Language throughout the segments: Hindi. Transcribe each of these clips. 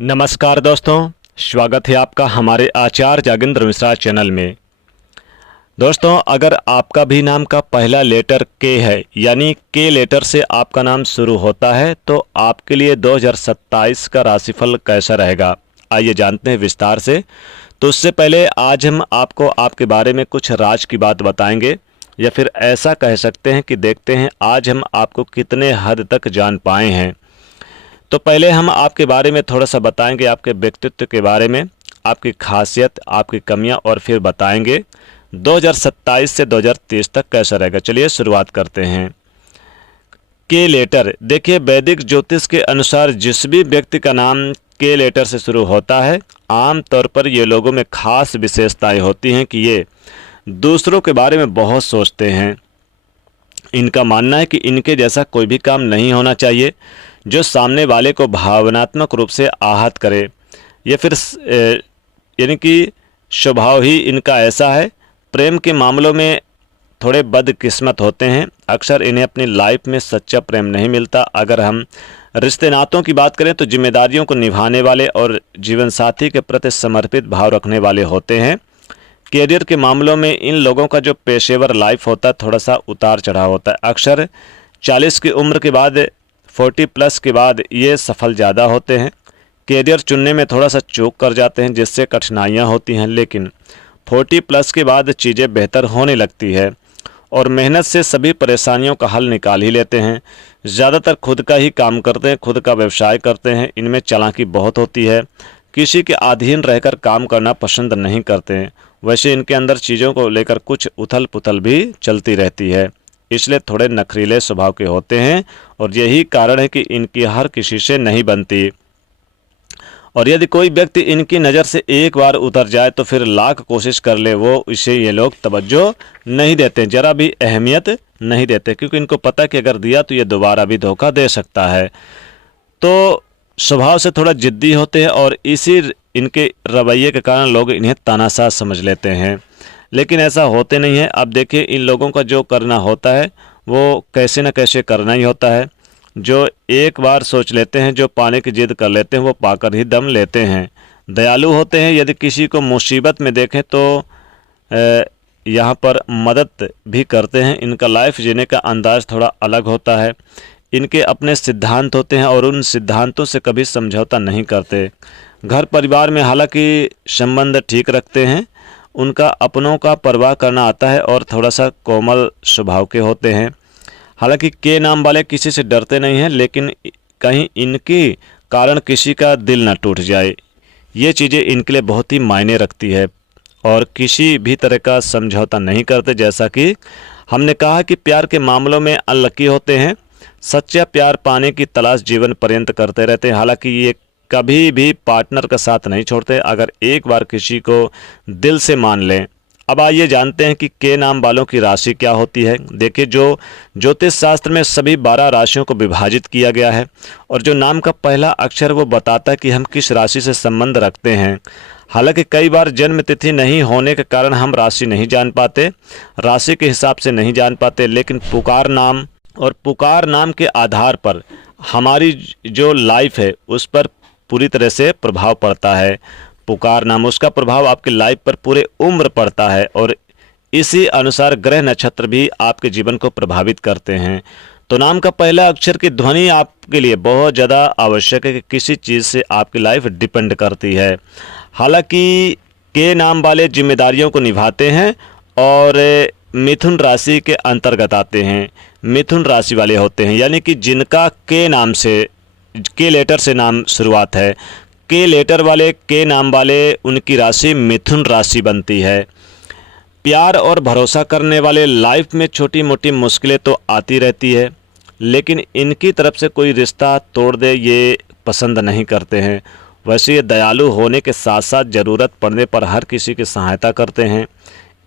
नमस्कार दोस्तों, स्वागत है आपका हमारे आचार्य जागेंद्र मिश्रा चैनल में। दोस्तों, अगर आपका भी नाम का पहला लेटर के है, यानी के लेटर से आपका नाम शुरू होता है, तो आपके लिए 2027 का राशिफल कैसा रहेगा, आइए जानते हैं विस्तार से। तो उससे पहले आज हम आपको आपके बारे में कुछ राज की बात बताएंगे, या फिर ऐसा कह सकते हैं कि देखते हैं आज हम आपको कितने हद तक जान पाए हैं। तो पहले हम आपके बारे में थोड़ा सा बताएंगे, आपके व्यक्तित्व के बारे में, आपकी खासियत, आपकी कमियां, और फिर बताएंगे 2027 से 2030 तक कैसा रहेगा। चलिए शुरुआत करते हैं। के लेटर, देखिए वैदिक ज्योतिष के अनुसार जिस भी व्यक्ति का नाम के लेटर से शुरू होता है, आम तौर पर ये लोगों में खास विशेषताएं होती हैं कि ये दूसरों के बारे में बहुत सोचते हैं। इनका मानना है कि इनके जैसा कोई भी काम नहीं होना चाहिए जो सामने वाले को भावनात्मक रूप से आहत करे, या फिर यानी कि स्वभाव ही इनका ऐसा है। प्रेम के मामलों में थोड़े बदकिस्मत होते हैं, अक्सर इन्हें अपनी लाइफ में सच्चा प्रेम नहीं मिलता। अगर हम रिश्ते नातों की बात करें तो जिम्मेदारियों को निभाने वाले और जीवन साथी के प्रति समर्पित भाव रखने वाले होते हैं। करियर के मामलों में इन लोगों का जो पेशेवर लाइफ होता है थोड़ा सा उतार चढ़ाव होता है। अक्सर 40 की उम्र के बाद 40 प्लस के बाद ये सफल ज़्यादा होते हैं। करियर चुनने में थोड़ा सा चूक कर जाते हैं जिससे कठिनाइयाँ होती हैं, लेकिन 40 प्लस के बाद चीज़ें बेहतर होने लगती है और मेहनत से सभी परेशानियों का हल निकाल ही लेते हैं। ज़्यादातर खुद का ही काम करते हैं, खुद का व्यवसाय करते हैं। इनमें चालाकी बहुत होती है, किसी के अधीन रहकर काम करना पसंद नहीं करते हैं। वैसे इनके अंदर चीज़ों को लेकर कुछ उथल पुथल भी चलती रहती है, इसलिए थोड़े नखरीले स्वभाव के होते हैं और यही कारण है कि इनकी हर किसी से नहीं बनती। और यदि कोई व्यक्ति इनकी नज़र से एक बार उतर जाए तो फिर लाख कोशिश कर ले वो इसे ये लोग तवज्जो नहीं देते, ज़रा भी अहमियत नहीं देते, क्योंकि इनको पता है कि अगर दिया तो ये दोबारा भी धोखा दे सकता है। तो स्वभाव से थोड़ा जिद्दी होते हैं और इसी इनके रवैये के कारण लोग इन्हें तानाशाह समझ लेते हैं, लेकिन ऐसा होते नहीं है। अब देखिए, इन लोगों का जो करना होता है वो कैसे न कैसे करना ही होता है। जो एक बार सोच लेते हैं, जो पाने की जिद कर लेते हैं, वो पाकर ही दम लेते हैं। दयालु होते हैं, यदि किसी को मुसीबत में देखें तो यहाँ पर मदद भी करते हैं। इनका लाइफ जीने का अंदाज़ थोड़ा अलग होता है। इनके अपने सिद्धांत होते हैं और उन सिद्धांतों से कभी समझौता नहीं करते। घर परिवार में हालांकि संबंध ठीक रखते हैं, उनका अपनों का परवाह करना आता है और थोड़ा सा कोमल स्वभाव के होते हैं। हालांकि के नाम वाले किसी से डरते नहीं हैं, लेकिन कहीं इनके कारण किसी का दिल न टूट जाए, ये चीज़ें इनके लिए बहुत ही मायने रखती है और किसी भी तरह का समझौता नहीं करते। जैसा कि हमने कहा कि प्यार के मामलों में अनलकी होते हैं, सच्चा प्यार पाने की तलाश जीवन पर्यंत करते रहते हैं। हालांकि ये कभी भी पार्टनर का साथ नहीं छोड़ते अगर एक बार किसी को दिल से मान लें। अब आइए जानते हैं कि के नाम वालों की राशि क्या होती है। देखिए, जो ज्योतिष शास्त्र में सभी 12 राशियों को विभाजित किया गया है और जो नाम का पहला अक्षर वो बताता है कि हम किस राशि से संबंध रखते हैं। हालांकि कई बार जन्म तिथि नहीं होने के कारण हम राशि नहीं जान पाते, राशि के हिसाब से नहीं जान पाते, लेकिन पुकार नाम और पुकार नाम के आधार पर हमारी जो लाइफ है उस पर पूरी तरह से प्रभाव पड़ता है। पुकार नाम, उसका प्रभाव आपकी लाइफ पर पूरे उम्र पड़ता है और इसी अनुसार ग्रह नक्षत्र भी आपके जीवन को प्रभावित करते हैं। तो नाम का पहला अक्षर की ध्वनि आपके लिए बहुत ज़्यादा आवश्यक है कि किसी चीज़ से आपकी लाइफ डिपेंड करती है। हालांकि के नाम वाले जिम्मेदारियों को निभाते हैं और मिथुन राशि के अंतर्गत आते हैं। मिथुन राशि वाले होते हैं, यानी कि जिनका के नाम से, के लेटर से नाम शुरुआत है, के लेटर वाले, के नाम वाले, उनकी राशि मिथुन राशि बनती है। प्यार और भरोसा करने वाले, लाइफ में छोटी मोटी मुश्किलें तो आती रहती है, लेकिन इनकी तरफ से कोई रिश्ता तोड़ दे ये पसंद नहीं करते हैं। वैसे ये दयालु होने के साथ साथ ज़रूरत पड़ने पर हर किसी की सहायता करते हैं।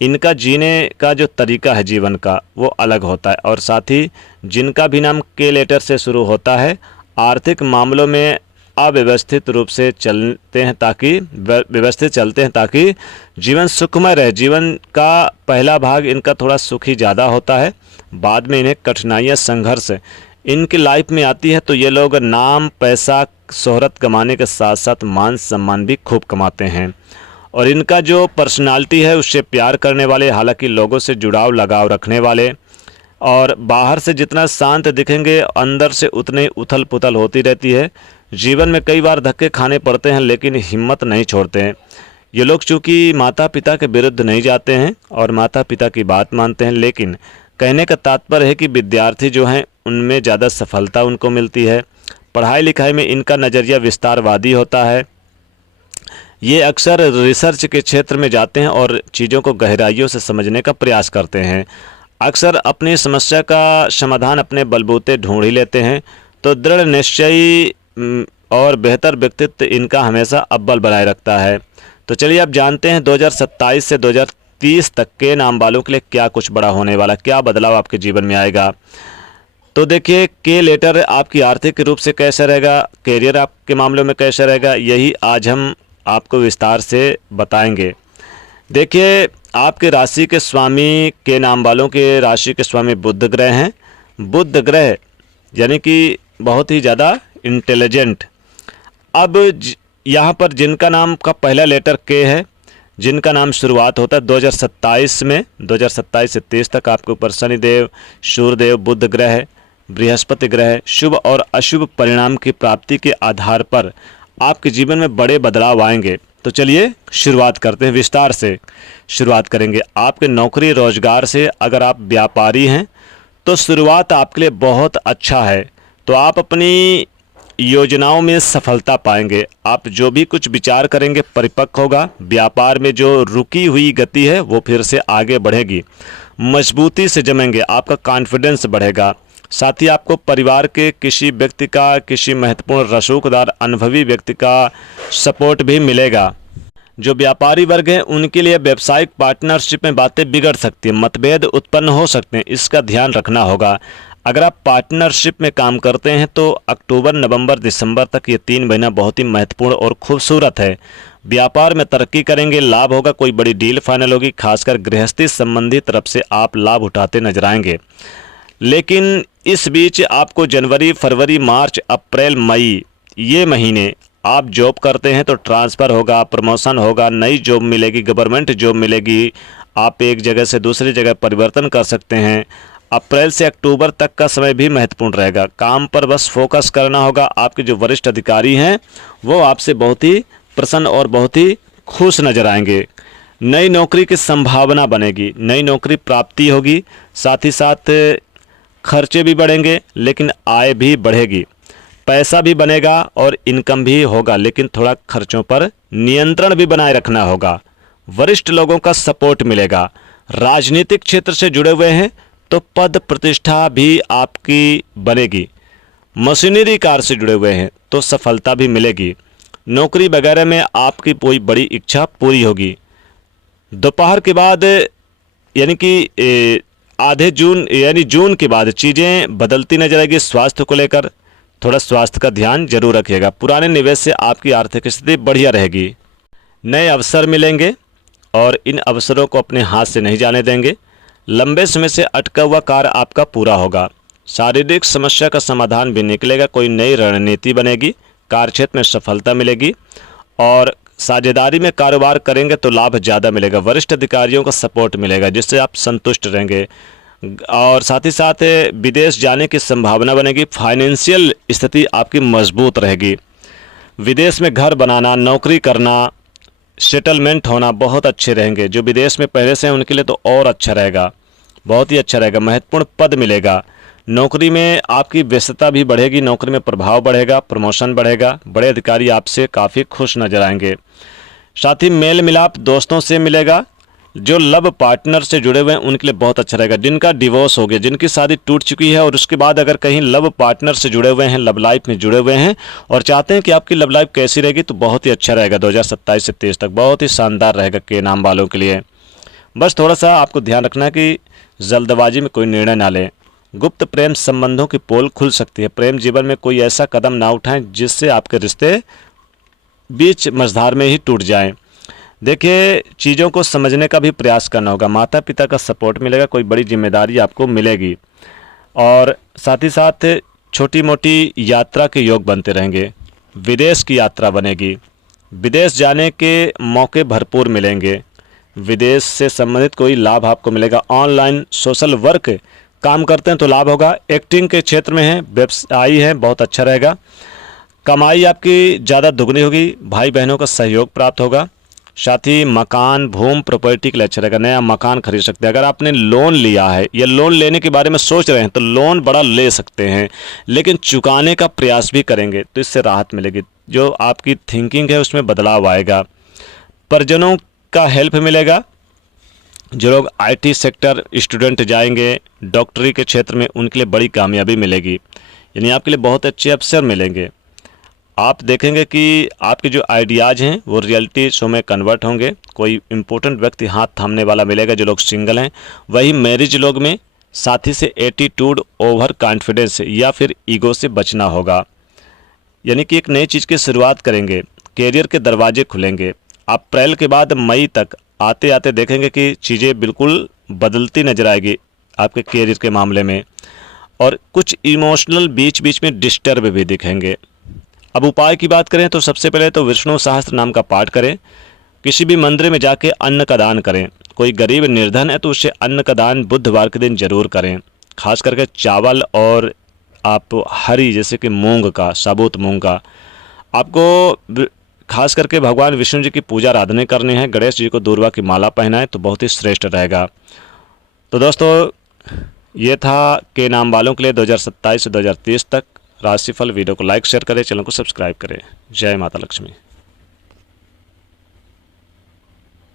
इनका जीने का जो तरीका है जीवन का वो अलग होता है और साथ ही जिनका भी नाम के लेटर से शुरू होता है आर्थिक मामलों में अव्यवस्थित रूप से चलते हैं ताकि व्यवस्थित चलते हैं ताकि जीवन सुखमय रहे। जीवन का पहला भाग इनका थोड़ा सुखी ज़्यादा होता है, बाद में इन्हें कठिनाइयाँ, संघर्ष इनकी लाइफ में आती है तो ये लोग नाम, पैसा, शोहरत कमाने के साथ साथ मान सम्मान भी खूब कमाते हैं। और इनका जो पर्सनालिटी है उससे प्यार करने वाले, हालांकि लोगों से जुड़ाव लगाव रखने वाले, और बाहर से जितना शांत दिखेंगे अंदर से उतनी उथल पुथल होती रहती है। जीवन में कई बार धक्के खाने पड़ते हैं लेकिन हिम्मत नहीं छोड़ते हैं। ये लोग चूँकि माता पिता के विरुद्ध नहीं जाते हैं और माता पिता की बात मानते हैं, लेकिन कहने का तात्पर्य है कि विद्यार्थी जो हैं उनमें ज़्यादा सफलता उनको मिलती है। पढ़ाई लिखाई में इनका नज़रिया विस्तारवादी होता है। ये अक्सर रिसर्च के क्षेत्र में जाते हैं और चीज़ों को गहराइयों से समझने का प्रयास करते हैं। अक्सर अपनी समस्या का समाधान अपने बलबूते ढूंढ ही लेते हैं। तो दृढ़ निश्चयी और बेहतर व्यक्तित्व इनका हमेशा अव्वल बनाए रखता है। तो चलिए अब जानते हैं 2027 से 2030 तक के नाम वालों के लिए क्या कुछ बड़ा होने वाला, क्या बदलाव आपके जीवन में आएगा। तो देखिए, के लेटर आपकी आर्थिक रूप से कैसा रहेगा, करियर आपके मामलों में कैसा रहेगा, यही आज हम आपको विस्तार से बताएंगे। देखिए, आपके राशि के स्वामी के नाम वालों के राशि के स्वामी बुध ग्रह हैं। बुध ग्रह यानी कि बहुत ही ज़्यादा इंटेलिजेंट। अब यहाँ पर जिनका नाम का पहला लेटर के है, जिनका नाम शुरुआत होता है 2027 में, 2027 से 23 तक आपके ऊपर शनिदेव, सूर्यदेव, बुध ग्रह, बृहस्पति ग्रह शुभ और अशुभ परिणाम की प्राप्ति के आधार पर आपके जीवन में बड़े बदलाव आएंगे। तो चलिए शुरुआत करते हैं, विस्तार से शुरुआत करेंगे आपके नौकरी रोजगार से। अगर आप व्यापारी हैं तो शुरुआत आपके लिए बहुत अच्छा है। तो आप अपनी योजनाओं में सफलता पाएंगे। आप जो भी कुछ विचार करेंगे परिपक्व होगा। व्यापार में जो रुकी हुई गति है वो फिर से आगे बढ़ेगी, मजबूती से जमेंगे, आपका कॉन्फिडेंस बढ़ेगा। साथ ही आपको परिवार के किसी व्यक्ति का, किसी महत्वपूर्ण रसूखदार अनुभवी व्यक्ति का सपोर्ट भी मिलेगा। जो व्यापारी वर्ग हैं उनके लिए व्यावसायिक पार्टनरशिप में बातें बिगड़ सकती हैं, मतभेद उत्पन्न हो सकते हैं, इसका ध्यान रखना होगा। अगर आप पार्टनरशिप में काम करते हैं तो अक्टूबर, नवंबर, दिसंबर तक ये 3 महीना बहुत ही महत्वपूर्ण और खूबसूरत है। व्यापार में तरक्की करेंगे, लाभ होगा, कोई बड़ी डील फाइनल होगी, खासकर गृहस्थी संबंधी तरफ से आप लाभ उठाते नजर आएंगे। लेकिन इस बीच आपको जनवरी, फरवरी, मार्च, अप्रैल, मई ये महीने आप जॉब करते हैं तो ट्रांसफ़र होगा, प्रमोशन होगा, नई जॉब मिलेगी, गवर्नमेंट जॉब मिलेगी, आप एक जगह से दूसरी जगह परिवर्तन कर सकते हैं। अप्रैल से अक्टूबर तक का समय भी महत्वपूर्ण रहेगा। काम पर बस फोकस करना होगा। आपके जो वरिष्ठ अधिकारी हैं वो आपसे बहुत ही प्रसन्न और बहुत ही खुश नजर आएंगे। नई नौकरी की संभावना बनेगी, नई नौकरी प्राप्ति होगी, साथ ही साथ खर्चे भी बढ़ेंगे लेकिन आय भी बढ़ेगी, पैसा भी बनेगा और इनकम भी होगा, लेकिन थोड़ा खर्चों पर नियंत्रण भी बनाए रखना होगा। वरिष्ठ लोगों का सपोर्ट मिलेगा। राजनीतिक क्षेत्र से जुड़े हुए हैं तो पद प्रतिष्ठा भी आपकी बनेगी। मशीनरी कार से जुड़े हुए हैं तो सफलता भी मिलेगी। नौकरी वगैरह में आपकी कोई बड़ी इच्छा पूरी होगी। दोपहर के बाद यानी कि आधे जून यानी जून के बाद चीज़ें बदलती नजर आएगी। स्वास्थ्य को लेकर थोड़ा स्वास्थ्य का ध्यान जरूर रखिएगा। पुराने निवेश से आपकी आर्थिक स्थिति बढ़िया रहेगी। नए अवसर मिलेंगे और इन अवसरों को अपने हाथ से नहीं जाने देंगे। लंबे समय से अटका हुआ कार्य आपका पूरा होगा। शारीरिक समस्या का समाधान भी निकलेगा। कोई नई रणनीति बनेगी। कार्यक्षेत्र में सफलता मिलेगी और साझेदारी में कारोबार करेंगे तो लाभ ज़्यादा मिलेगा। वरिष्ठ अधिकारियों का सपोर्ट मिलेगा जिससे आप संतुष्ट रहेंगे और साथ ही साथ विदेश जाने की संभावना बनेगी। फाइनेंशियल स्थिति आपकी मजबूत रहेगी। विदेश में घर बनाना, नौकरी करना, सेटलमेंट होना बहुत अच्छे रहेंगे। जो विदेश में पहले से हैं उनके लिए तो और अच्छा रहेगा, बहुत ही अच्छा रहेगा। महत्वपूर्ण पद मिलेगा। नौकरी में आपकी व्यस्तता भी बढ़ेगी, नौकरी में प्रभाव बढ़ेगा, प्रमोशन बढ़ेगा। बड़े अधिकारी आपसे काफ़ी खुश नजर आएंगे। साथ ही मेल मिलाप दोस्तों से मिलेगा। जो लव पार्टनर से जुड़े हुए हैं उनके लिए बहुत अच्छा रहेगा। जिनका डिवोर्स हो गया, जिनकी शादी टूट चुकी है और उसके बाद अगर कहीं लव पार्टनर से जुड़े हुए हैं, लव लाइफ में जुड़े हुए हैं और चाहते हैं कि आपकी लव लाइफ कैसी रहेगी तो बहुत ही अच्छा रहेगा। 2027 से 23 तक बहुत ही शानदार रहेगा के नाम वालों के लिए। बस थोड़ा सा आपको ध्यान रखना है कि जल्दबाजी में कोई निर्णय ना लें। गुप्त प्रेम संबंधों की पोल खुल सकती है। प्रेम जीवन में कोई ऐसा कदम ना उठाएं जिससे आपके रिश्ते बीच मझधार में ही टूट जाएं। देखिए, चीज़ों को समझने का भी प्रयास करना होगा। माता पिता का सपोर्ट मिलेगा, कोई बड़ी जिम्मेदारी आपको मिलेगी और साथ ही साथ छोटी मोटी यात्रा के योग बनते रहेंगे। विदेश की यात्रा बनेगी। विदेश जाने के मौके भरपूर मिलेंगे। विदेश से संबंधित कोई लाभ आपको मिलेगा। ऑनलाइन सोशल वर्क काम करते हैं तो लाभ होगा। एक्टिंग के क्षेत्र में है, व्यवसायी है, बहुत अच्छा रहेगा। कमाई आपकी ज़्यादा दुगनी होगी। भाई बहनों का सहयोग प्राप्त होगा। साथ ही मकान, भूमि, प्रॉपर्टी के लिए अच्छा रहेगा। नया मकान खरीद सकते हैं। अगर आपने लोन लिया है या लोन लेने के बारे में सोच रहे हैं तो लोन बड़ा ले सकते हैं, लेकिन चुकाने का प्रयास भी करेंगे तो इससे राहत मिलेगी। जो आपकी थिंकिंग है उसमें बदलाव आएगा। परिजनों का हेल्प मिलेगा। जो लोग आईटी सेक्टर स्टूडेंट जाएंगे, डॉक्टरी के क्षेत्र में, उनके लिए बड़ी कामयाबी मिलेगी। यानी आपके लिए बहुत अच्छे अवसर मिलेंगे। आप देखेंगे कि आपके जो आइडियाज़ हैं वो रियलिटी शो में कन्वर्ट होंगे। कोई इम्पोर्टेंट व्यक्ति हाथ थामने वाला मिलेगा। जो लोग सिंगल हैं, वही मैरिज लोग में साथी से एटीट्यूड, ओवर कॉन्फिडेंस या फिर ईगो से बचना होगा। यानी कि एक नई चीज़ की शुरुआत करेंगे। कैरियर के दरवाजे खुलेंगे। अप्रैल के बाद मई तक आते आते देखेंगे कि चीज़ें बिल्कुल बदलती नजर आएगी आपके कैरियर के मामले में। और कुछ इमोशनल बीच बीच में डिस्टर्ब भी दिखेंगे। अब उपाय की बात करें तो सबसे पहले तो विष्णु सहस्त्र नाम का पाठ करें। किसी भी मंदिर में जाके अन्न का दान करें। कोई गरीब निर्धन है तो उससे अन्न का दान बुधवार के दिन जरूर करें। खास करके चावल और आप हरी जैसे कि मूंग का, साबुत मूंग का, आपको खास करके भगवान विष्णु जी की पूजा आराधना करनी है। गणेश जी को दूर्वा की माला पहनाएं तो बहुत ही श्रेष्ठ रहेगा। तो दोस्तों, ये था के नाम वालों के लिए 2027 से 2030 तक राशिफल। वीडियो को लाइक शेयर करें, चैनल को सब्सक्राइब करें। जय माता लक्ष्मी।